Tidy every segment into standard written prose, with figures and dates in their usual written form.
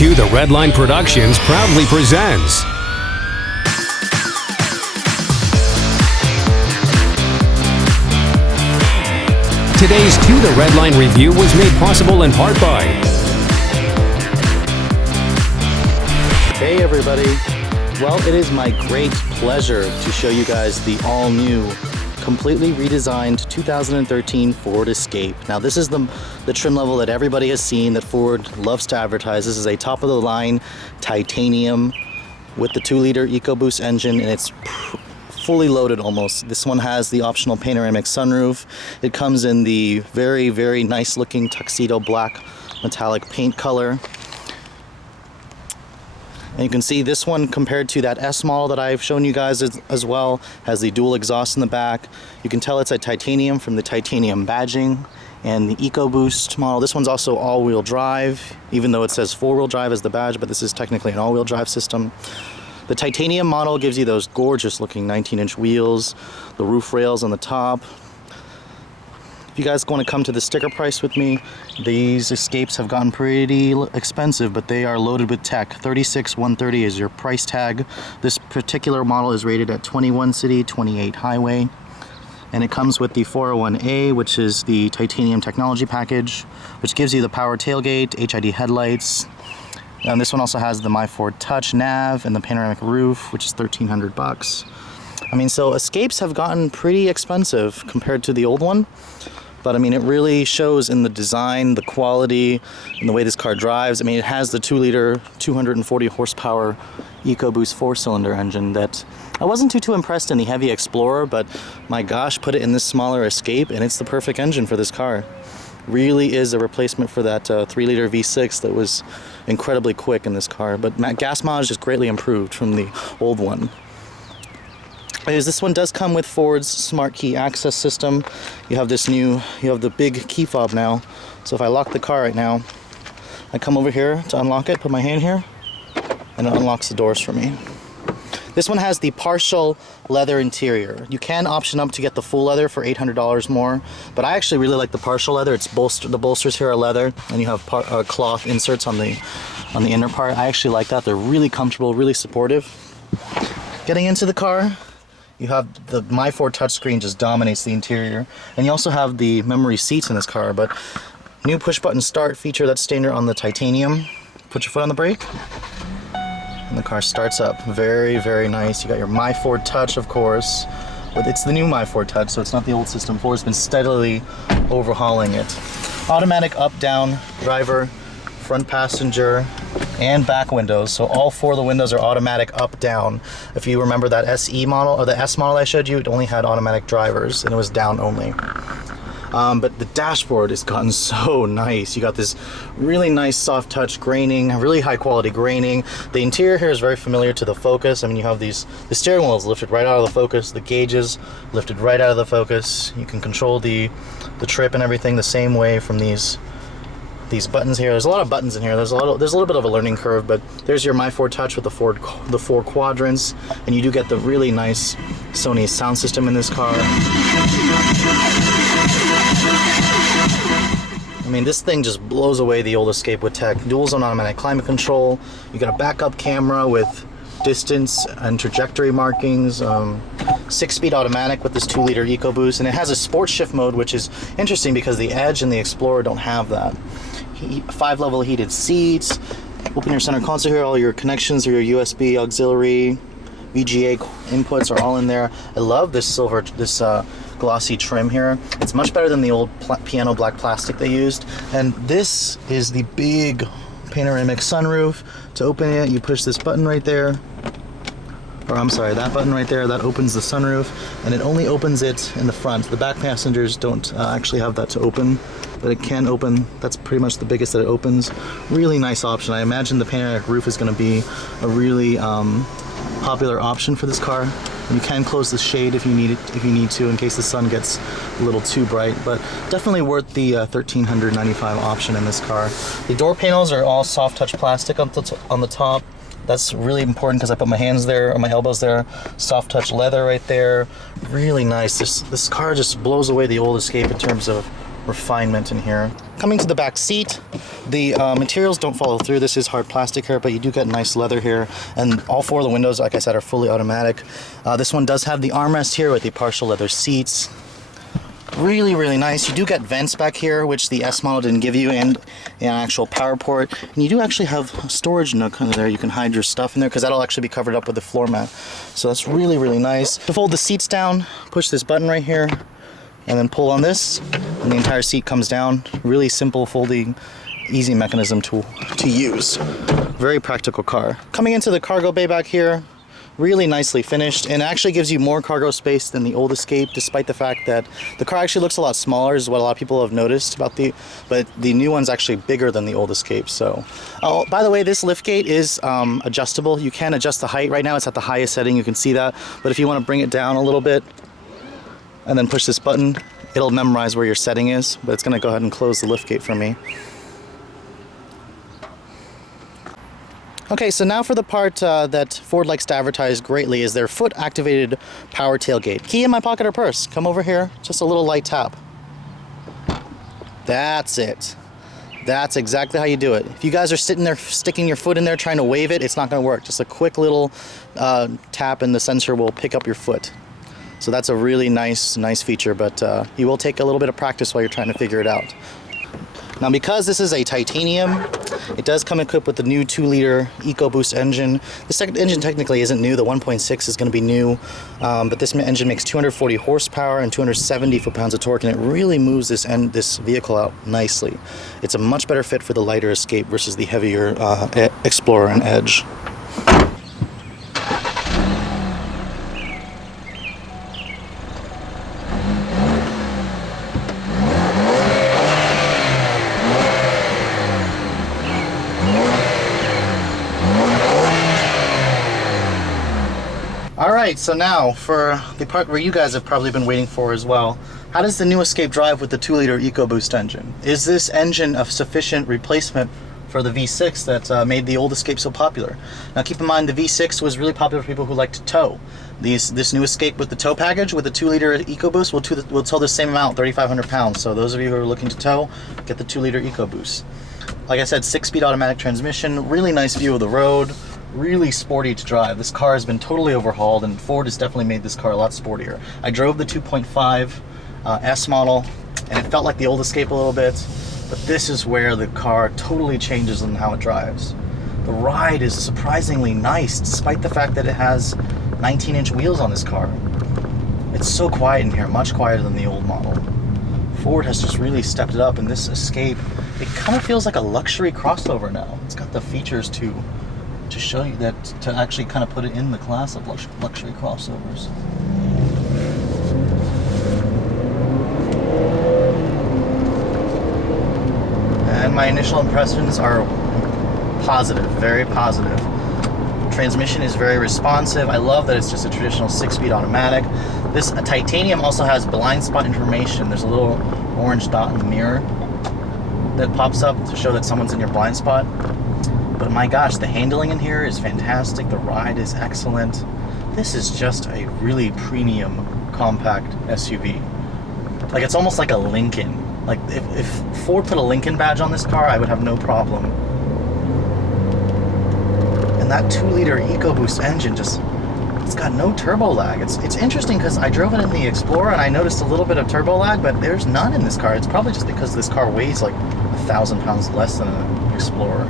2 The Redline Productions proudly presents today's 2 The Redline review was made possible in part by Hey everybody, well it is my great pleasure to show you guys the all-new, completely redesigned 2013 Ford Escape. Now this is the trim level that everybody has seen, that Ford loves to advertise. This is a top-of-the-line titanium with the 2-liter EcoBoost engine, and it's fully loaded almost. This one has the optional panoramic sunroof. It comes in the very, very nice looking tuxedo black metallic paint color. And you can see this one, compared to that S model that I've shown you guys as well, has the dual exhaust in the back. You can tell it's a titanium from the titanium badging. And the EcoBoost model, this one's also all-wheel drive, even though it says 4-wheel drive as the badge, but this is technically an all-wheel drive system. The titanium model gives you those gorgeous looking 19-inch wheels, the roof rails on the top. If you guys want to come to the sticker price with me, these Escapes have gotten pretty expensive, but they are loaded with tech. $36,130 is your price tag. This particular model is rated at 21 city, 28 highway. And it comes with the 401A, which is the titanium technology package, which gives you the power tailgate, HID headlights. And this one also has the My Ford Touch nav and the panoramic roof, which is $1,300. I mean, so Escapes have gotten pretty expensive compared to the old one. But I mean, it really shows in the design, the quality, and the way this car drives. I mean, it has the 2-liter, 240 horsepower EcoBoost 4-cylinder engine that I wasn't too impressed in the heavy Explorer, but my gosh, put it in this smaller Escape and it's the perfect engine for this car. Really is a replacement for that 3-liter V6 that was incredibly quick in this car, but gas mileage is greatly improved from the old one. This one does come with Ford's smart key access system. You have the big key fob now. So if I lock the car right now, I come over here to unlock it, put my hand here, and it unlocks the doors for me. This one has the partial leather interior. You can option up to get the full leather for $800 more, but I actually really like the partial leather. It's the bolsters here are leather, and you have cloth inserts on the inner part. I actually like that. They're really comfortable, really supportive. Getting into the car, you have the My Ford touchscreen just dominates the interior, and you also have the memory seats in this car. But new push-button start feature that's standard on the titanium. Put your foot on the brake, and the car starts up. Very, very nice. You got your My Ford Touch, of course, but it's the new My Ford Touch, so it's not the old system. Ford's been steadily overhauling it. Automatic up-down driver, front passenger, and back windows. So all 4 of the windows are automatic up-down. If you remember that SE model, or the S model I showed you, it only had automatic drivers, and it was down only. But the dashboard has gotten so nice. You got this really nice soft touch graining, really high quality graining. The interior here is very familiar to the Focus. I mean, you have the steering wheel is lifted right out of the Focus, the gauges lifted right out of the Focus. You can control the trip and everything the same way from these buttons here. There's a lot of buttons in here. There's a little bit of a learning curve, but there's your My Ford Touch with the 4 quadrants, and you do get the really nice Sony sound system in this car. I mean, this thing just blows away the old Escape with tech. Dual zone automatic climate control. You got a backup camera with distance and trajectory markings. 6-speed automatic with this 2-liter EcoBoost, and it has a sports shift mode, which is interesting because the Edge and the Explorer don't have that. 5-level heated seats. Open your center console here. All your connections or your USB auxiliary, VGA inputs are all in there. I love this glossy trim here. It's much better than the old piano black plastic they used. And this is the big panoramic sunroof. To open it, you push this button right there. Or I'm sorry, that button right there, that opens the sunroof, and it only opens it in the front. The back passengers don't actually have that to open, but it can open. That's pretty much the biggest that it opens. Really nice option. I imagine the panoramic roof is going to be a really popular option for this car. And you can close the shade if you need to, in case the sun gets a little too bright, but definitely worth the $1,395 option in this car. The door panels are all soft touch plastic on the top. That's really important because I put my hands there, or my elbows there. Soft touch leather right there. Really nice. This car just blows away the old Escape in terms of refinement in here. Coming to the back seat, the materials don't follow through. This is hard plastic here, but you do get nice leather here. And all 4 of the windows, like I said, are fully automatic. This one does have the armrest here with the partial leather seats. Really, really nice. You do get vents back here, which the S model didn't give you, and an actual power port. And you do actually have a storage nook under there. You can hide your stuff in there because that'll actually be covered up with the floor mat. So that's really, really nice. To fold the seats down, push this button right here, and then pull on this, and the entire seat comes down. Really simple folding, easy mechanism to use. Very practical car. Coming into the cargo bay back here, really nicely finished, and it actually gives you more cargo space than the old Escape, despite the fact that the car actually looks a lot smaller, is what a lot of people have noticed about but the new one's actually bigger than the old Escape. So, oh, by the way, this liftgate is adjustable. You can adjust the height. Right now it's at the highest setting, you can see that, but if you want to bring it down a little bit and then push this button, it'll memorize where your setting is, but it's going to go ahead and close the liftgate for me. Okay, so now for the part that Ford likes to advertise greatly is their foot-activated power tailgate. Key in my pocket or purse. Come over here, just a little light tap. That's it. That's exactly how you do it. If you guys are sitting there sticking your foot in there trying to wave it, it's not going to work. Just a quick little tap and the sensor will pick up your foot. So that's a really nice feature, but you will take a little bit of practice while you're trying to figure it out. Now, because this is a titanium, it does come equipped with the new 2-liter EcoBoost engine. The second engine technically isn't new. The 1.6 is going to be new, but this engine makes 240 horsepower and 270 foot-pounds of torque, and it really moves this vehicle out nicely. It's a much better fit for the lighter Escape versus the heavier Explorer and Edge. Alright, so now for the part where you guys have probably been waiting for as well. How does the new Escape drive with the 2-liter EcoBoost engine? Is this engine a sufficient replacement for the V6 that made the old Escape so popular? Now keep in mind, the V6 was really popular for people who like to tow. This new Escape with the tow package with the 2-liter EcoBoost will tow the same amount, 3,500 pounds. So those of you who are looking to tow, get the 2-liter EcoBoost. Like I said, 6-speed automatic transmission, really nice view of the road. Really sporty to drive. This car has been totally overhauled, and Ford has definitely made this car a lot sportier. I drove the 2.5 S model, and it felt like the old Escape a little bit, but this is where the car totally changes in how it drives. The ride is surprisingly nice, despite the fact that it has 19-inch wheels on this car. It's so quiet in here, much quieter than the old model. Ford has just really stepped it up, and this Escape, it kind of feels like a luxury crossover now. It's got the features to show you that, to actually kind of put it in the class of luxury crossovers. And my initial impressions are positive, very positive. Transmission is very responsive. I love that it's just a traditional 6-speed automatic. This titanium also has blind spot information. There's a little orange dot in the mirror that pops up to show that someone's in your blind spot. But my gosh, the handling in here is fantastic. The ride is excellent. This is just a really premium compact SUV. Like, it's almost like a Lincoln. Like, if Ford put a Lincoln badge on this car, I would have no problem. And that 2-liter EcoBoost engine it's got no turbo lag. It's interesting because I drove it in the Explorer and I noticed a little bit of turbo lag, but there's none in this car. It's probably just because this car weighs like 1,000 pounds less than an Explorer.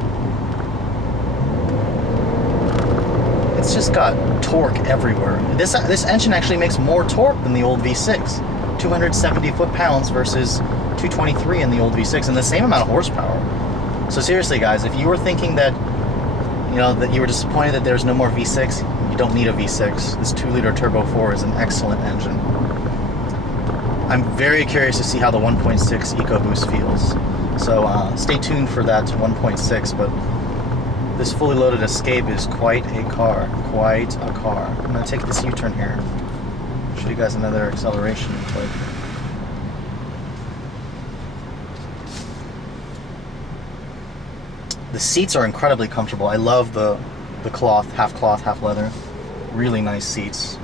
It's just got torque everywhere. This engine actually makes more torque than the old V6. 270 foot-pounds versus 223 in the old V6, and the same amount of horsepower. So seriously, guys, if you were thinking that, that you were disappointed that there's no more V6, you don't need a V6. This 2-liter Turbo 4 is an excellent engine. I'm very curious to see how the 1.6 EcoBoost feels. So stay tuned for that 1.6, but this fully loaded Escape is quite a car. Quite a car. I'm going to take this U-turn here. Show you guys another acceleration clip. The seats are incredibly comfortable. I love the cloth, half leather. Really nice seats.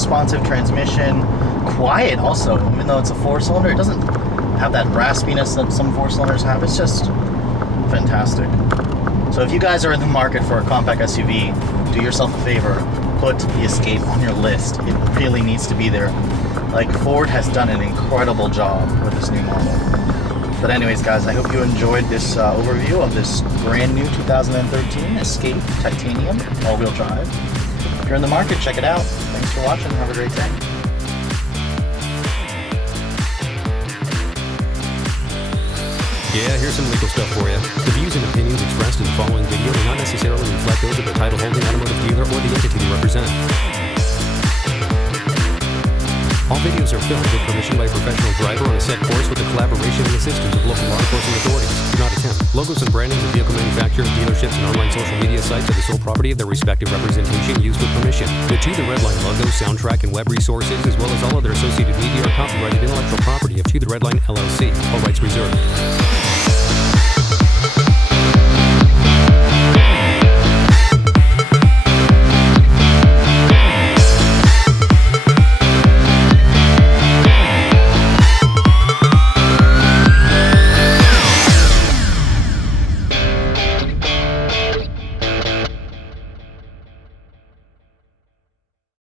responsive transmission, quiet also, even though it's a 4-cylinder. It doesn't have that raspiness that some 4-cylinders have. It's just fantastic. So if you guys are in the market for a compact SUV, do yourself a favor, put the Escape on your list. It really needs to be there. Like, Ford has done an incredible job with this new model. But anyways, guys, I hope you enjoyed this overview of this brand new 2013 Escape Titanium all-wheel drive. If you're in the market, check it out. Thanks for watching. Have a great day. Yeah, here's some legal stuff for you. The views and opinions expressed in the following video do not necessarily reflect those of the title holding automotive dealer or the entity they represent. All videos are filmed with permission by a professional driver on a set course with the collaboration and assistance of local law enforcement authorities. Do not attempt. Logos and brandings of vehicle manufacturers, dealerships, and online social media sites are the sole property of their respective representation used with permission. The To The Redline logo, soundtrack, and web resources, as well as all other associated media, are copyrighted intellectual property of To The Redline LLC. All rights reserved.